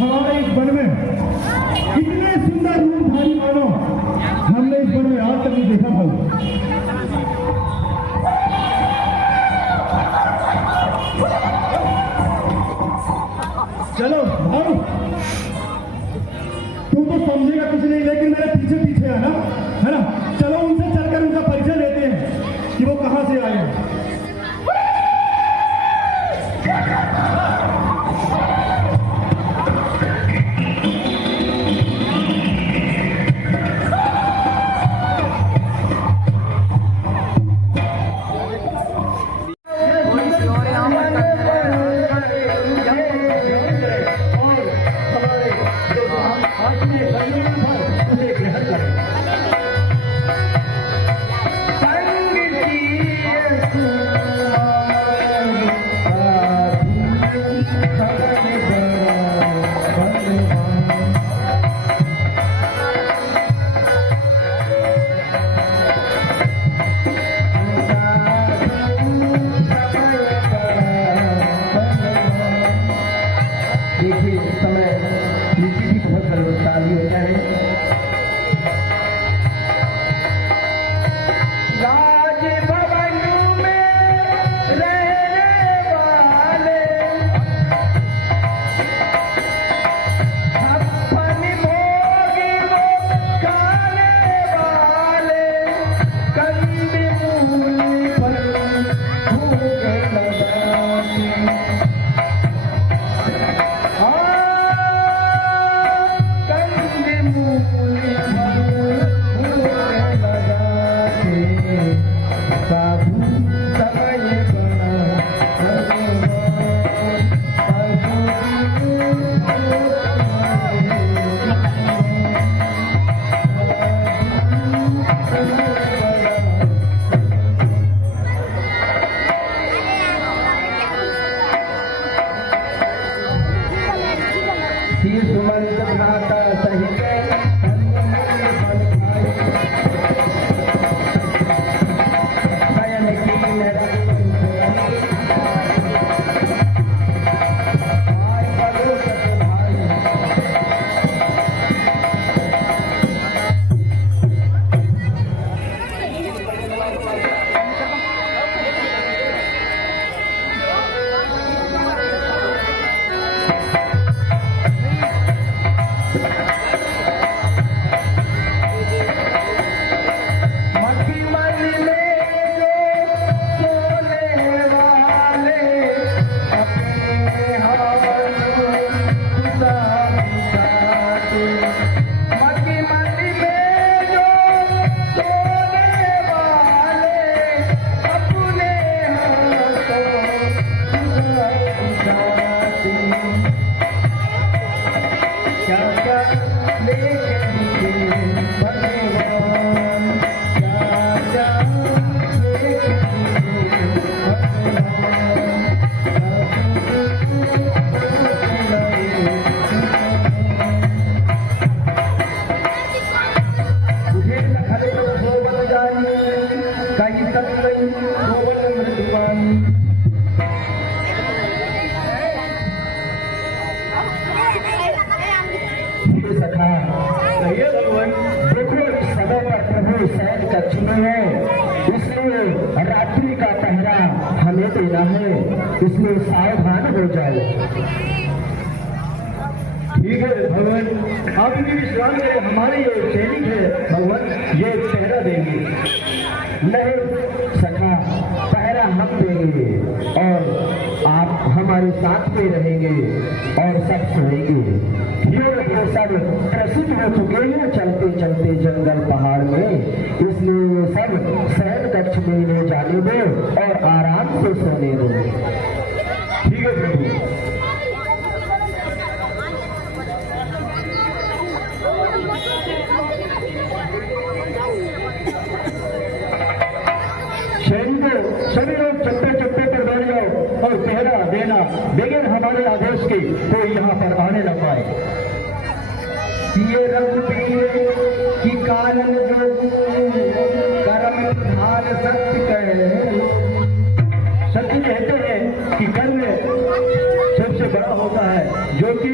हमारे इस वन में इतने सुंदर रूपधारी मानो हमने इस वन में आज तक नहीं देखा था। चलो भाऊ, तू तो समझेगा कुछ नहीं, लेकिन मेरे पीछे पीछे है ना। चलो उनसे चलकर उनका परिचय लेते हैं कि वो कहां से आए हैं। रात्रि का पहरा हमें देना है, इसमें सावधान हो जाए। ठीक है भगवान, आप भी विश्राम करें, हमारे ये सैनिक है भगवान, ये पहरा देंगे। नहीं सखा, पहरा हम देंगे और आप हमारे साथ में रहेंगे और सब सुनेंगे। ये सब प्रसिद्ध हो चुके हैं चलते चलते जंगल पहाड़ में, इसलिए सब शयन कक्ष में ले जाने दो और आराम से सोने दो। ठीक है प्रभु। सभी लोग चप्पे चप्पे पर बैठ जाओ और पहरा देना बगैर हमारे आदेश के कोई यहाँ पर आने न पाए। ये रघुवीर की कारण जो कर्म धार सत्य कहे। सत्य कहते हैं कि कर्म सबसे बड़ा होता है, जो कि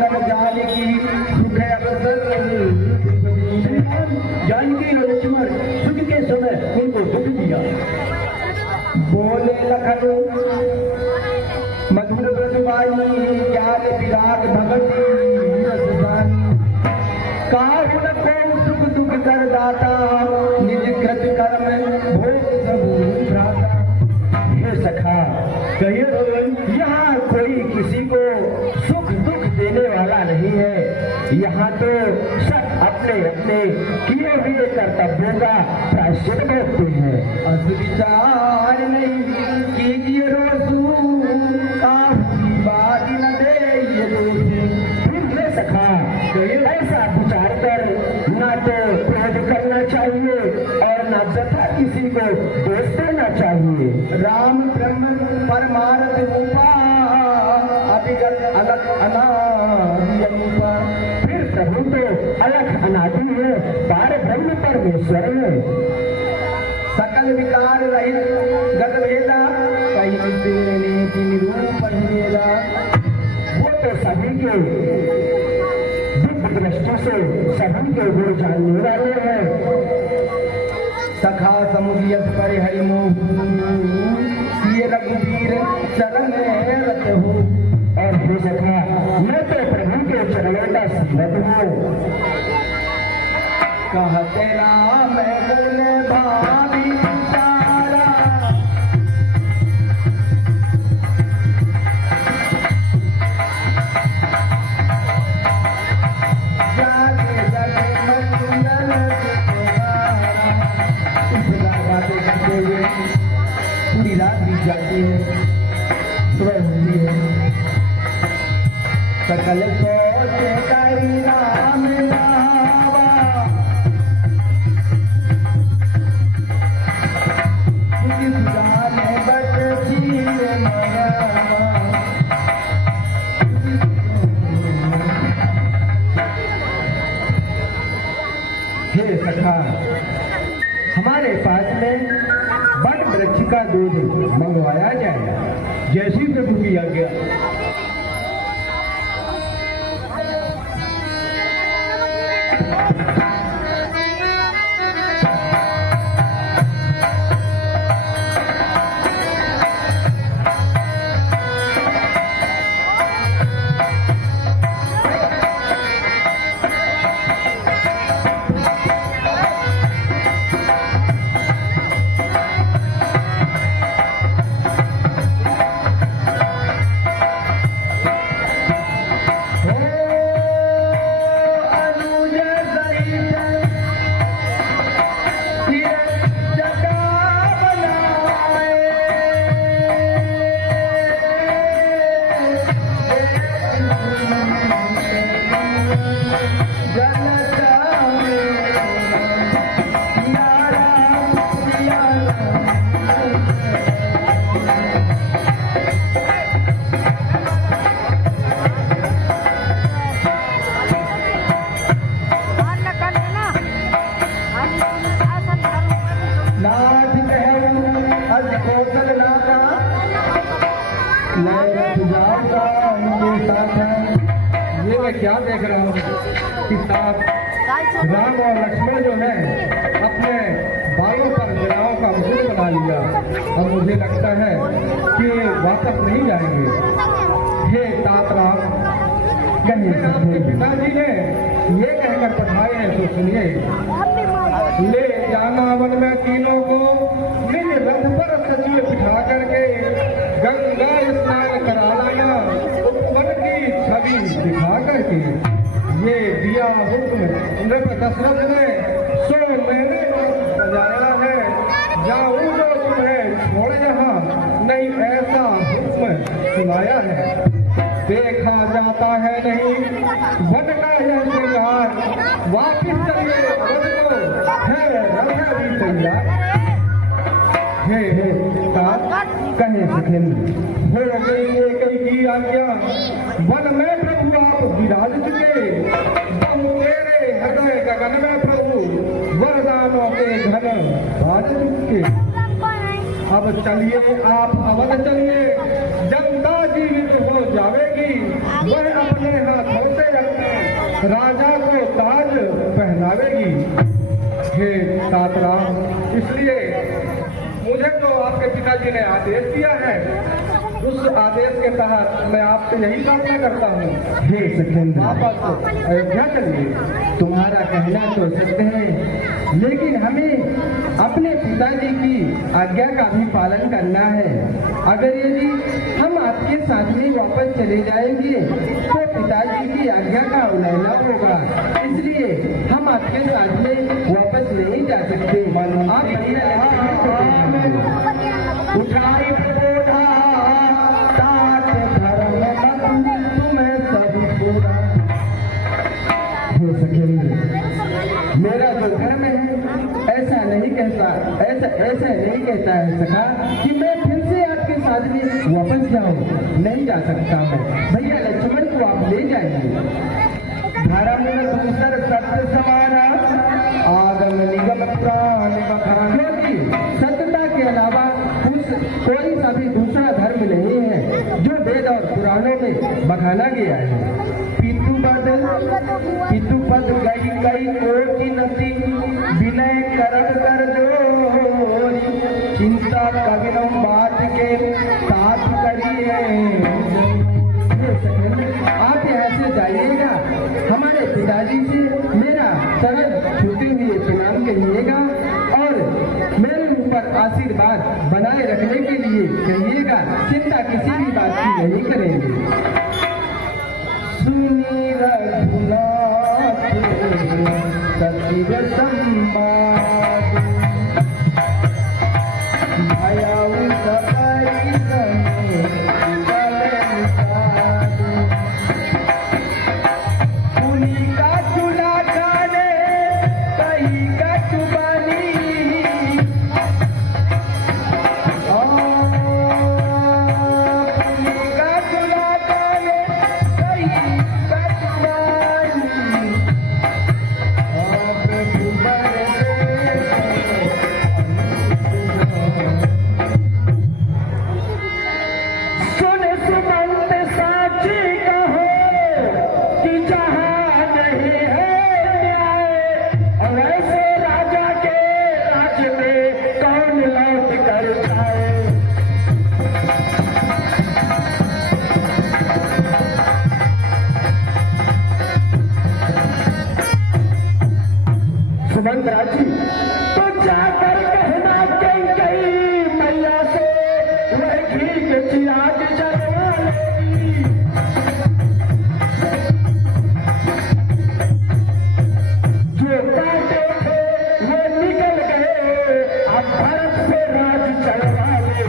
मंगल जानकी सुख अवसर जानकी और लक्ष्मण सुख के समय उनको दुख दिया। बोले लखन मधुर ब्रजवाई ज्ञान विराग भगती रसदानी काहुन को सुख दुख कर दाता निज कृत कर्म भोग सब भ्राता। हे सखा कहिए भगवान, यहाँ कोई किसी को सुख दुख देने वाला नहीं है। यहाँ तो सब अपने अपने किए हुए कर्तव्यों का प्रायश्चित भोगते हैं। विचार नहीं कीजिए रोसू आपकी बात न दे ये फिर ले सखा ऐसा विचार कर ना तो क्रोध करना चाहिए और ना व्यथा किसी को दोष देना चाहिए। राम ब्रह्म परमार्थ रूपा अभिगत अलग अनादि अनुपा। फिर प्रभु तो अलग अनादि है, पार ब्रह्म परमेश्वर है। सकल विकार रहित गत भेदा कहीं तेरे निरूप भेदा। वो तो सभी के दिव्य दृष्टि से सभी के गुण जानने वाले हैं। सखा समुदियत पर हरिमोह ये रघुवीर चरण रत हो। और हे सखा मैं तो प्रभु के चरणों का संबंध हूँ। कहते राम करने भावी सारा जागे जागे मंगल बातें करते हुए पूरी रात बीत जाती है, सुबह होती है। सकल सोच करी नाम नावा जाने बट चीर हे सखा हमारे पास में वन वृक्ष का दूध मंगवाया जाए। जैसी प्रभु की आज्ञा। ये मैं क्या देख रहा हूँ कि साथ राम और लक्ष्मण जो है अपने बालों पर जलाओं का मुकुट बना लिया और मुझे लगता है कि वापस नहीं जाएंगे। हे तात राम कहिए पिताजी ने ये कहकर पठाए हैं तो सुनिए। ले जाना वन में तीनों को निज रथ पर सचिव बिठा करके गंगा स्नान करा लाना उपवन की छवि दिखा करके। ये दिया हुक्म नृप दशरथ ने सो मैंने सजाया है। जाऊं जो तुम्हें छोड़ यहाँ नहीं ऐसा हुक्म सुनाया है। देखा जाता है नहीं वन का यह श्रृंगार वापिस चलिए वन को है रथ भी तैयार। हे तात कहे सुखेंद्र हो गई एक की आज्ञा वन में प्रभु आप विराज चुके। बहु तेरे हृदय गगन में प्रभु वरदानों के घन राज चुके। अब चलिए आप अवध चलिए जनता जीवित हो जावेगी वह अपने हाथों से अपने राजा को ताज पहनावेगी। हे तातराम, इसलिए मुझे तो आपके पिताजी ने आदेश दिया है, उस आदेश के तहत मैं आपसे यही प्रार्थना करता हूँ। हे सखेंद्र, वापस अयोध्या चलिए। तुम्हारा कहना तो सत्य है, लेकिन हमें अपने पिताजी की आज्ञा का भी पालन करना है। अगर यदि हम आपके साथ में वापस चले जाएंगे तो पिताजी की आज्ञा का उल्लंघन होगा, इसलिए हम आपके साथ में वापस नहीं जा सकते। आप उठाई बोधा तात धर्म मत तुम्हें सब पूरा। हे सखेंद्र, मेरा जो धर्म है ऐसा नहीं कहता है सखा कि मैं फिर से आपके साथ में वापस जाऊं। नहीं जा सकता मैं। भैया लक्ष्मण को आप ले जाएंगे। धर्म दूसर सत्य समाना आगम निगम प्राण बखान। सत्यता के अलावा कोई सा भी दूसरा धर्म नहीं है जो वेद और पुराणों में बखाना गया है। पितुपद गई कोटि नती विनय करब कर जोरी। चिंता कविनम बात के साथ करिए। आप यहाँ से जाइएगा, हमारे पिताजी से मेरा चरण छूते हुए प्रणाम करिएगा और मेरे ऊपर आशीर्वाद बनाए रखने के लिए कहिएगा। चिंता किसी भी बात की नहीं करेंगे। सुनी रघुनाथ सचिव संवाद भयाउ सबरी सने कलन साधु। पुनी का चूल्हा खाने कहीं का चुबानी। पुनी का चूल्हा खाने कहीं का चुबानी। प्रभु सुन सुमंत साची कहो कि जहाँ नहीं है न्याय, वैसे राजा के राज्य में कौन लौट कर जाए। सुमंत राजी, तो जाकर कहना कई मैया से वह घी के चिराग जलवा लेगी। जो काटे थे वो निकल गए, अब भरत से राज चलवा लेगी।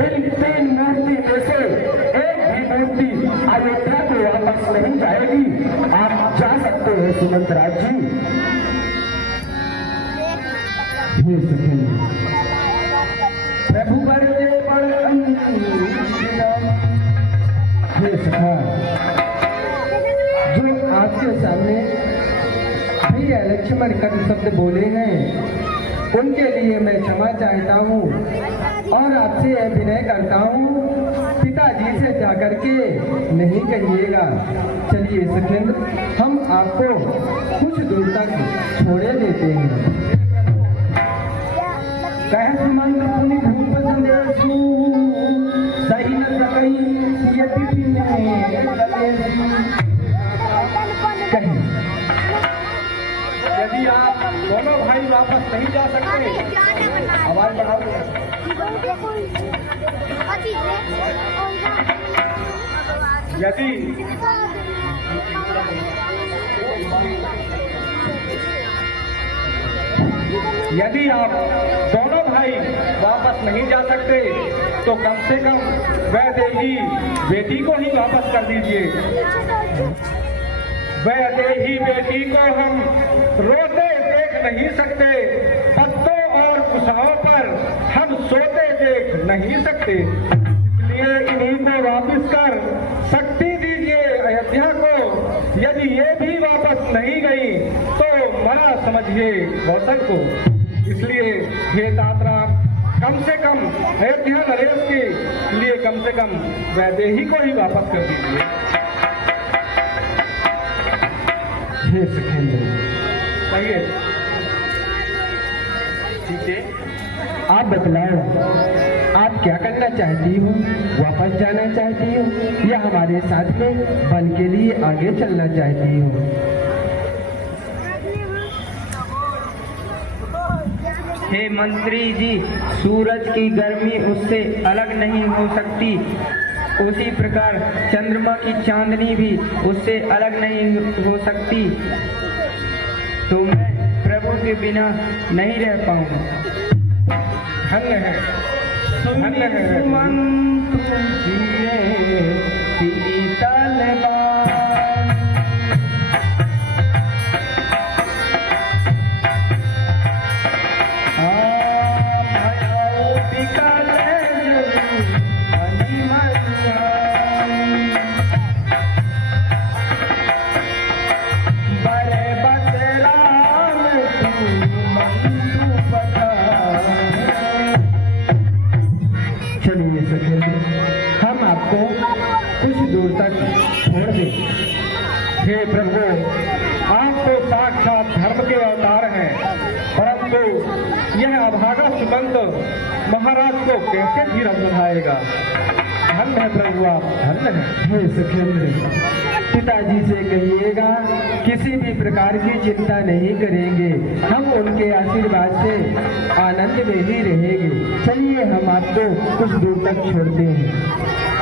इन तीन मूर्ति में से एक भी मूर्ति अयोध्या को वापस नहीं जाएगी। आप जा सकते हैं सुमंत राज जी। हे सखेंद्र, प्रभु बड़े हे सखा, जो आपके सामने भैया लक्ष्मण कटु शब्द बोले हैं उनके लिए मैं क्षमा चाहता हूँ और आपसे यह विनय करता हूँ, पिताजी से जाकर के नहीं कहिएगा। चलिए सखेंद्र, हम आपको कुछ दूर तक छोड़े देते हैं। कह सुमंत मुनि भूप संदेशु सही न सकई यदि कहीं। यदि आप दोनों भाई वापस नहीं जा सकते, आवाज बढ़ाओ। यदि आप दोनों भाई वापस नहीं जा सकते तो कम से कम वैदेही बेटी को ही वापस कर दीजिए। वैदेही बेटी को हम रोते देख नहीं सकते, पत्तों और कुशाओं पर हम सोते देख नहीं सकते, इसलिए इन्हीं को वापस कर शक्ति दीजिए अयोध्या को। यदि ये भी वापस नहीं गई तो मरा समझ ये कौशल को, इसलिए हे तातराम कम से कम अयोध्या नरेश के लिए कम से कम वैदेही को ही वापस कर दीजिए। हे सखेंद्र, कहिए। ठीक है, आप बतलाओ, आप क्या करना चाहती हो? वापस जाना चाहती हो या हमारे साथ में बल के लिए आगे चलना चाहती हो? हे मंत्री जी, सूरज की गर्मी उससे अलग नहीं हो सकती, उसी प्रकार चंद्रमा की चांदनी भी उससे अलग नहीं हो सकती, तो मैं प्रभु के बिना नहीं रह पाऊंगा। धन्य है, धन्य है। चलिए सखेंद्र, हम आपको कुछ दूर तक छोड़ दें। हे प्रभु, आप तो साक्षात धर्म के अवतार हैं, परंतु यह अभागा सुमंत महाराज को कैसे धीरज बधाएगा? धन्य है प्रभु, आप धन्य है। हे सखेंद्र, पिताजी से कहिएगा किसी भी प्रकार की चिंता नहीं करेंगे, हम उनके आशीर्वाद से आनंद में ही रहेंगे। चलिए हम आपको कुछ दूर तक छोड़ते हैं।